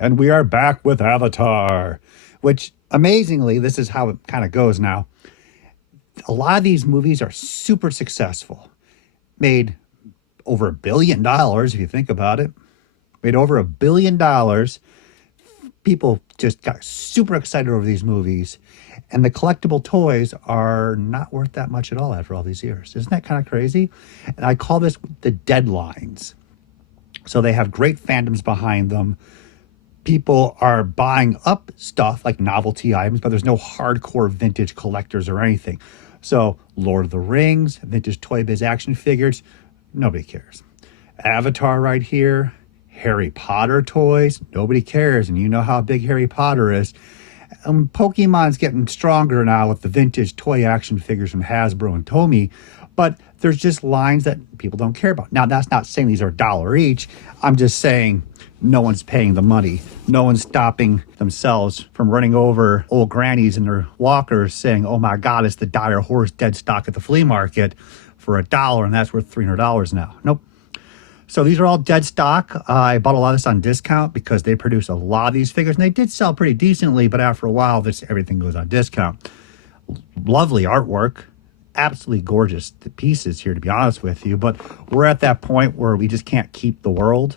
And we are back with Avatar, which amazingly, this is how it kind of goes now. A lot of these movies are super successful. Made over $1 billion, if you think about it. Made over $1 billion. People just got super excited over these movies. And the collectible toys are not worth that much at all after all these years. Isn't that kind of crazy? And I call this the deadlines. So they have great fandoms behind them. People are buying up stuff like novelty items, but there's no hardcore vintage collectors or anything. So Lord of the Rings, vintage Toy Biz action figures, nobody cares. Avatar right here, Harry Potter toys, nobody cares. And you know how big Harry Potter is. Pokemon's getting stronger now with the vintage toy action figures from Hasbro and Tomy, but there's just lines that people don't care about. Now, that's not saying these are $1 each. I'm just saying no one's paying the money. No one's stopping themselves from running over old grannies in their walkers saying, oh my God, it's the dire horse dead stock at the flea market for $1 and that's worth $300 now. Nope. So these are all dead stock. I bought a lot of this on discount because they produce a lot of these figures and they did sell pretty decently, but after a while, everything goes on discount. Lovely artwork. Absolutely gorgeous pieces here, to be honest with you, but we're at that point where we just can't keep the world,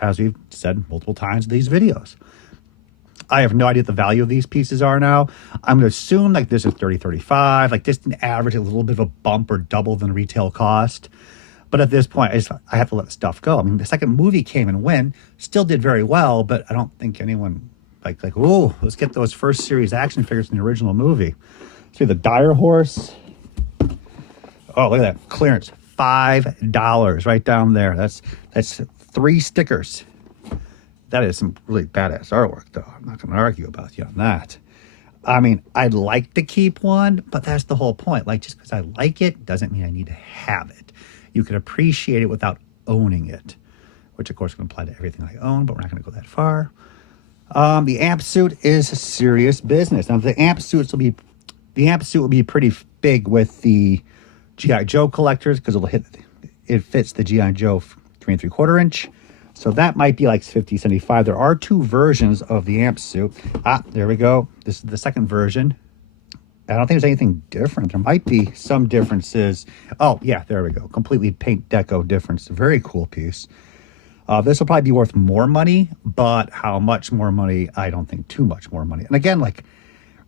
as we've said multiple times in these videos. I have no idea what the value of these pieces are now. I'm going to assume like this is 30, 35, like just an average, a little bit of a bump or double than retail cost. But at this point, I have to let the stuff go. I mean, the second movie came and went, still did very well, but I don't think anyone like, oh, let's get those first series action figures in the original movie. See the dire horse. Oh, look at that clearance, $5 right down there. That's 3 stickers. That is some really badass artwork, though. I'm not going to argue about you on that. I mean, I'd like to keep one, but that's the whole point. Like, just because I like it doesn't mean I need to have it. You can appreciate it without owning it, which of course can apply to everything I own, but we're not going to go that far. The amp suit is serious business. Now, the amp suit will be pretty big with the G.I. Joe collectors because it fits the G.I. Joe 3 3/4 inch. So that might be like 50, 75. There are 2 versions of the amp suit. There we go. This is the second version. I don't think there's anything different. There might be some differences. Oh, yeah, there we go. Completely paint deco difference. Very cool piece. This will probably be worth more money, but how much more money? I don't think too much more money. And again, like,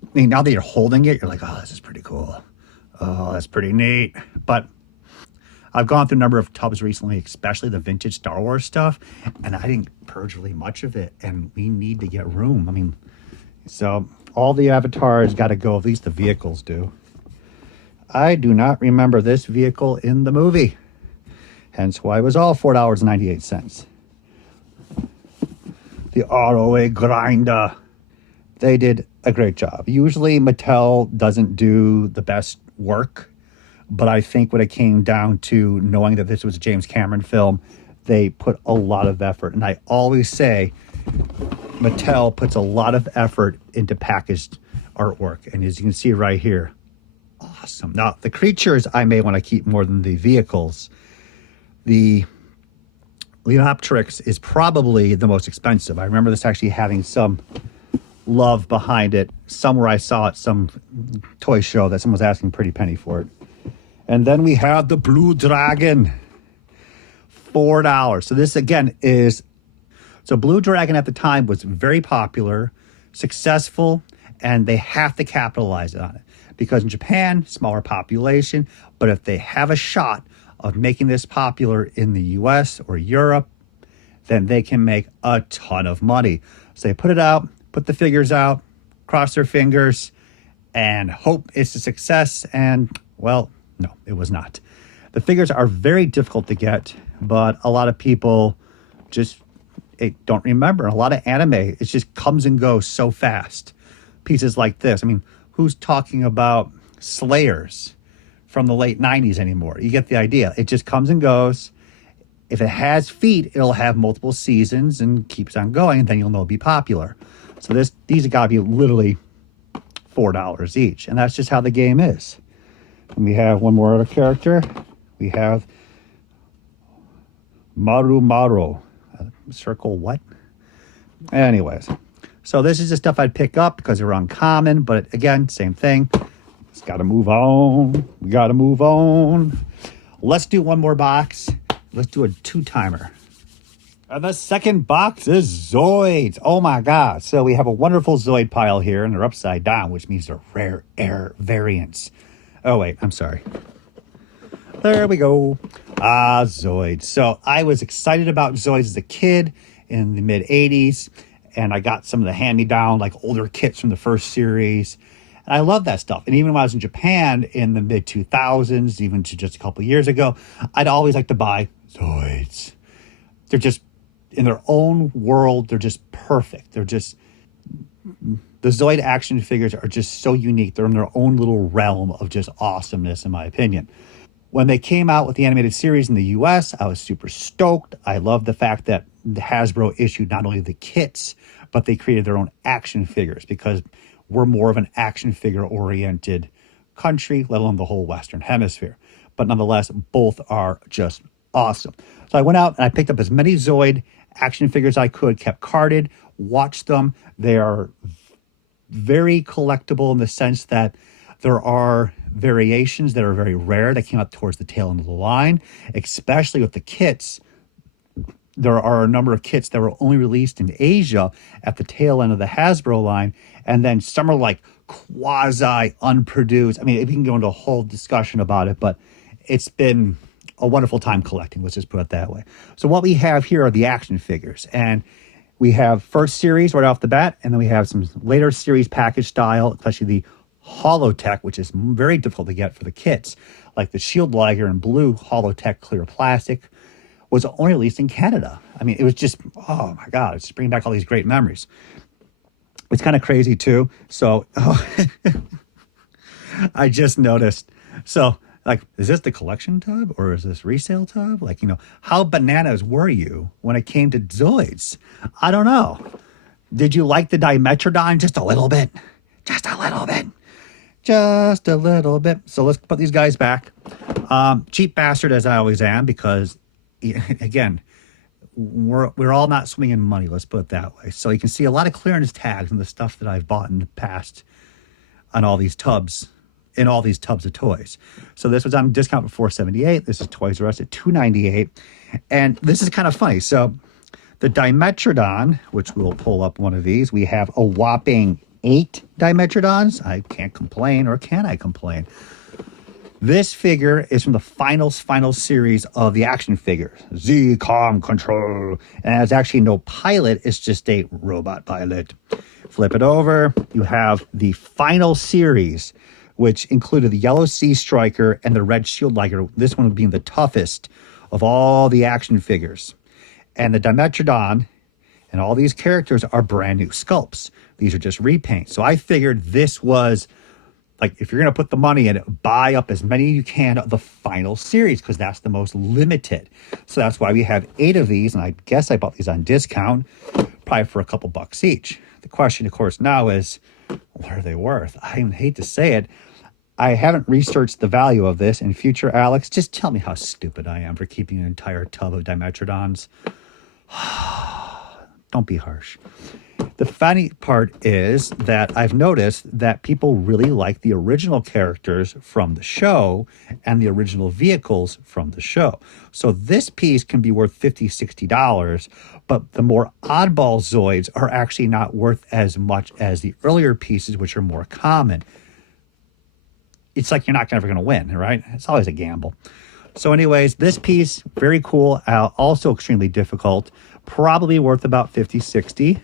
I mean, now that you're holding it, you're like, oh, this is pretty cool. Oh, that's pretty neat. But I've gone through a number of tubs recently, especially the vintage Star Wars stuff, and I didn't purge really much of it, and we need to get room. I mean, so all the avatars got to go, at least the vehicles do. I do not remember this vehicle in the movie, hence why it was all $4.98. The ROA grinder. They did a great job. Usually Mattel doesn't do the best work, but I think when it came down to knowing that this was a James Cameron film, they put a lot of effort. And I always say Mattel puts a lot of effort into packaged artwork. And as you can see right here, awesome. Now, the creatures I may want to keep more than the vehicles. The Leonopteryx is probably the most expensive. I remember this actually having some love behind it. Somewhere I saw it, some toy show that someone was asking a pretty penny for it. And then we have the Blue Dragon, $4. So this again is, so Blue Dragon at the time was very popular, successful, and they have to capitalize on it. Because in Japan, smaller population, but if they have a shot of making this popular in the US or Europe, then they can make a ton of money. So they put it out, put the figures out, cross their fingers, and hope it's a success. And, well, no, it was not. The figures are very difficult to get, but a lot of people just don't remember. A lot of anime, it just comes and goes so fast. Pieces like this. I mean, who's talking about Slayers from the late 90s anymore? You get the idea. It just comes and goes. If it has feet, it'll have multiple seasons and keeps on going, and then you'll know it'll be popular. So these have got to be literally $4 each, and that's just how the game is. And we have one more other character. We have Maru. Circle what? Anyways, so this is the stuff I'd pick up because they're uncommon, but again, same thing. Just got to move on. We got to move on. Let's do one more box. Let's do a 2-timer. And the second box is Zoids. Oh my God. So we have a wonderful Zoid pile here, and they're upside down, which means they're rare air variants. Oh, wait, I'm sorry. There we go. Zoids. So I was excited about Zoids as a kid in the mid 80s, and I got some of the hand-me-down, like older kits from the first series. And I love that stuff. And even when I was in Japan in the mid 2000s, even to just a couple of years ago, I'd always like to buy Zoids. They're just, in their own world, they're just perfect. They're just, the Zoid action figures are just so unique. They're in their own little realm of just awesomeness, in my opinion. When they came out with the animated series in the US, I was super stoked. I love the fact that Hasbro issued not only the kits, but they created their own action figures, because we're more of an action figure oriented country, let alone the whole Western Hemisphere. But nonetheless, both are just awesome. So I went out and I picked up as many Zoid action figures I could, kept carded, watched them. They are very collectible in the sense that there are variations that are very rare that came out towards the tail end of the line, especially with the kits. There are a number of kits that were only released in Asia at the tail end of the Hasbro line, and then some are like quasi unproduced. I mean, we can go into a whole discussion about it, but it's been a wonderful time collecting, let's just put it that way. So what we have here are the action figures, and we have first series right off the bat, and then we have some later series package style, especially the Holotech, which is very difficult to get for the kits, like the Shield Liger in blue Holotech clear plastic, was only released in Canada. I mean, it was just, oh my God, it's just bringing back all these great memories. It's kind of crazy too. So I just noticed. So like, is this the collection tub or is this resale tub? Like, how bananas were you when it came to Zoids? I don't know. Did you like the Dimetrodon just a little bit? Just a little bit. Just a little bit. So let's put these guys back. Cheap bastard as I always am, because again, we're all not swimming in money, let's put it that way. So you can see a lot of clearance tags and the stuff that I've bought in the past on all these tubs, in all these tubs of toys. So this was on discount for $4.78. This is Toys R Us at $2.98. And this is kind of funny. So the Dimetrodon, which we'll pull up one of these, we have a whopping 8 Dimetrodons. I can't complain, or can I complain? This figure is from the final series of the action figures, Z-Com Control. And it's actually no pilot, it's just a robot pilot. Flip it over, you have the final series, which included the yellow Sea Striker and the red Shield Liger, this one being the toughest of all the action figures. And the Dimetrodon and all these characters are brand new sculpts. These are just repaints. So I figured this was, like, if you're going to put the money in it, buy up as many you can of the final series, because that's the most limited. So that's why we have 8 of these, and I guess I bought these on discount, probably for a couple bucks each. The question, of course, now is, what are they worth? I hate to say it. I haven't researched the value of this. In future, Alex, just tell me how stupid I am for keeping an entire tub of Dimetrodons. Don't be harsh. The funny part is that I've noticed that people really like the original characters from the show and the original vehicles from the show. So this piece can be worth $50, $60, but the more oddball Zoids are actually not worth as much as the earlier pieces, which are more common. It's like you're not ever going to win, right? It's always a gamble. So anyways, this piece, very cool, also extremely difficult, probably worth about $50, $60.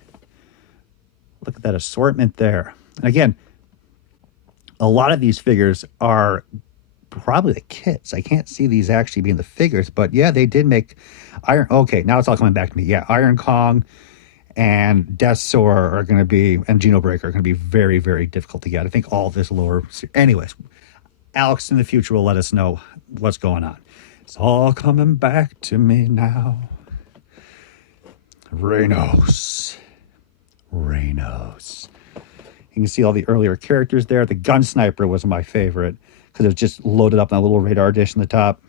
Look at that assortment there. And again, a lot of these figures are probably the kits. I can't see these actually being the figures, but yeah, they did make Iron. Okay, now it's all coming back to me. Yeah, Iron Kong and Deathsaur are going to be, and Genobreaker are going to be very, very difficult to get. I think all this lower. Anyways, Alex in the future will let us know what's going on. It's all coming back to me now. Reynos. You can see all the earlier characters there. The Gun Sniper was my favorite because it was just loaded up on a little radar dish in the top.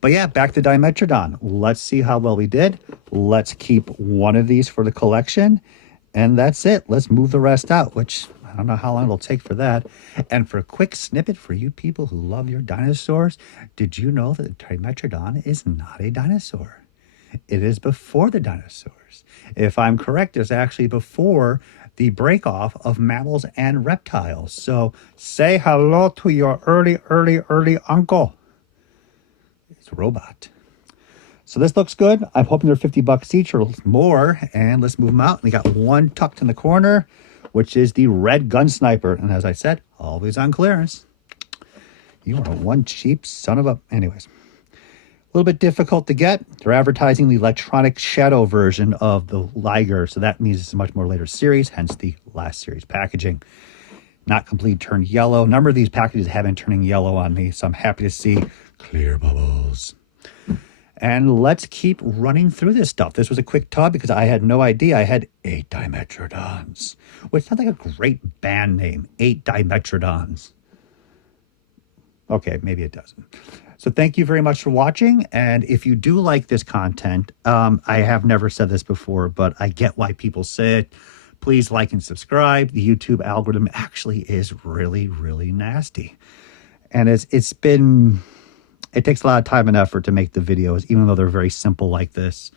But yeah, back to Dimetrodon. Let's see how well we did. Let's keep one of these for the collection. And that's it. Let's move the rest out, which I don't know how long it'll take for that. And for a quick snippet for you people who love your dinosaurs, did you know that Dimetrodon is not a dinosaur? It is before the dinosaurs. If I'm correct, it's actually before the break off of mammals and reptiles. So say hello to your early uncle. It's a robot. So this looks good. I'm hoping they're 50 bucks each or more. And let's move them out. We got one tucked in the corner, which is the red gun sniper. And as I said, always on clearance. You are one cheap son of a... Anyways. A little bit difficult to get. They're advertising the electronic shadow version of the Liger. So that means it's a much more later series, hence the last series packaging. Not complete, turned yellow. A number of these packages have been turning yellow on me. So I'm happy to see clear bubbles. And let's keep running through this stuff. This was a quick tub because I had no idea I had 8 Dimetrodons, which sounds like a great band name, 8 Dimetrodons. Okay, maybe it doesn't. So thank you very much for watching. And if you do like this content, I have never said this before, but I get why people say it. Please like and subscribe. The YouTube algorithm actually is really, really nasty. And it takes a lot of time and effort to make the videos, even though they're very simple like this.